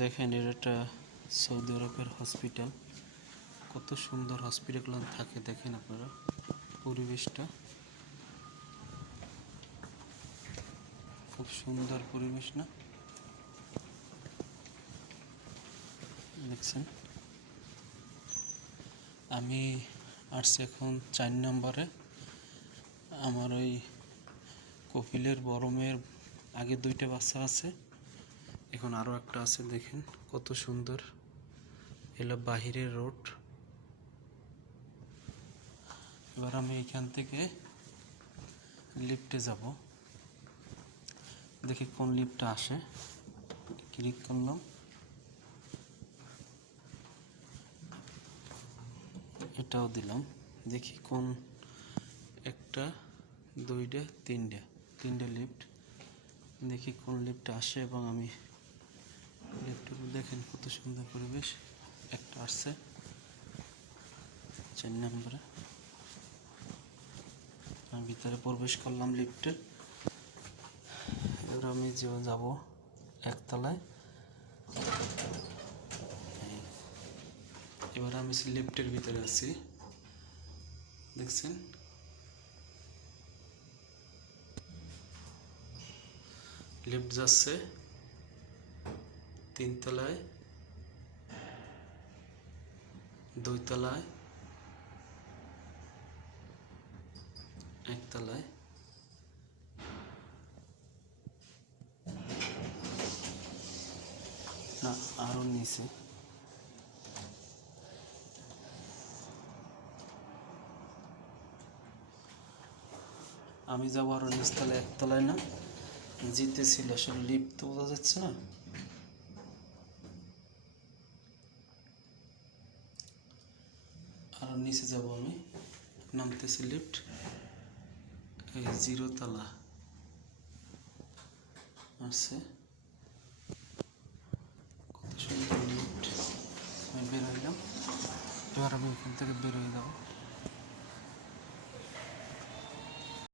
দেখেন এটা একটা সৌদি আরবের হসপিটাল। কত সুন্দর হসপিটালগুলো থাকে দেখেন আপনারা, পরিবেশটা খুব সুন্দর পরিবেশ না দেখছেন। আমি আসছি এখন 4 নম্বরে। আমার ওই কপিলের বড় মেয়ের আগে 2টা বাচ্চা আছে, এখন আরও একটা আছে। দেখেন কত সুন্দর, এলো বাহিরের রোড। এবার আমি এখান থেকে লিফটে যাব, দেখি কোন লিফটটা আসে। ক্লিক করলাম, এটাও দিলাম, দেখি কোন একটা, 2টা 3টে লিফট, দেখি কোন লিফটটা আসে। এবং আমি লিফটের দেখেন কত সুন্দর পরিবেশ। একটা আসছে 4 নম্বরে। আমি ভিতরে প্রবেশ করলাম লিফটের। এবার আমি যাব 1 তলায়। এবার আমি লিফটের ভিতরে আছি, দেখছেন। লিফট যাচ্ছে 3 তলায়, 2 তলায়, 1 তলায়। না, আরো নিচে। আমি যাবো আরো নিচতলায়, 1 তলায় না, জিতেছিল আসলে, লিফট তো বোঝা যাচ্ছে না। আরো নিচে যাব আমি, নামতেছি লিফট, এই 0 তলা আসছে। কত সুন্দর লিফট। আমি বের হইলাম, এবার আমি এখান থেকে বের হয়ে যাবো।